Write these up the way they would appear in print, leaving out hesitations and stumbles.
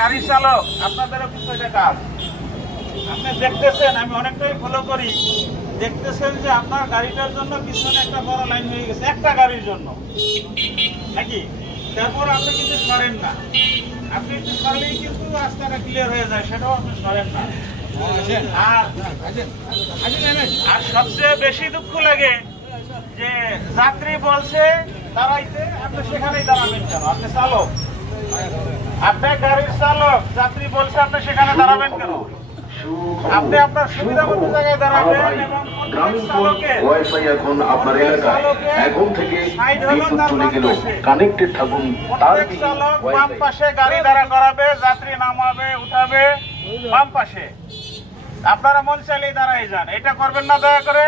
গাড়ি চালক আপনাদেরও কিন্তু এটা কাজ। আপনি দেখতেছেন, আমি অনেকটাই ফলো করি, দেখতেছেন যে আপনার গাড়িটার জন্য পিছনে একটা বড় লাইন হয়ে গেছে একটা গাড়ির জন্য নাকি, তারপর আপনি কিন্তু সরেন না। আপনি একটু সরলেই কিন্তু রাস্তাটা ক্লিয়ার হয়ে যায়, সেটাও আপনি সরেন না। আর সবচেয়ে বেশি দুঃখ লাগে যে যাত্রী বলছে দাঁড়াইতে, আপনি সেখানেই দাঁড়াবেন কেন? আপনি চালক, আপনার গাড়ির চালক, যাত্রী বলছে আপনি সেখানে দাঁড়াবেন কেন? আপনি আপনার সুবিধা মতো জায়গায় দাঁড়াবেন এবং প্রত্যেক চালক বাম পাশে গাড়ি দাঁড়া করাবে, যাত্রী নামাবে উঠাবে বাম পাশে। আপনারা মন চাইলেই দাঁড়াই যান, এটা করবেন না দয়া করে।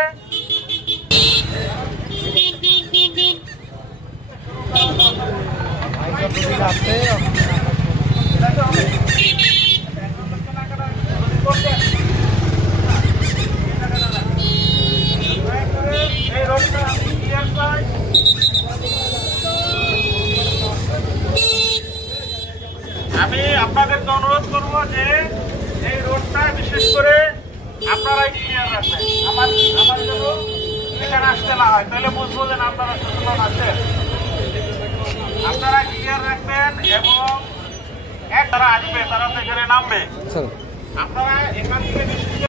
আমি আপনাদেরকে অনুরোধ করবো যে এই রোডটা বিশেষ করে আপনারাই ক্লিয়ার রাখবেন, আমার জন্য এখানে আসতে না হয়, তাহলে বুঝবো যে আপনারা সচেতন আছেন। আপনারা ক্লিয়ার রাখবেন এবং যারা আসবে তারা সেখানে নামবে। আপনারা এখান থেকে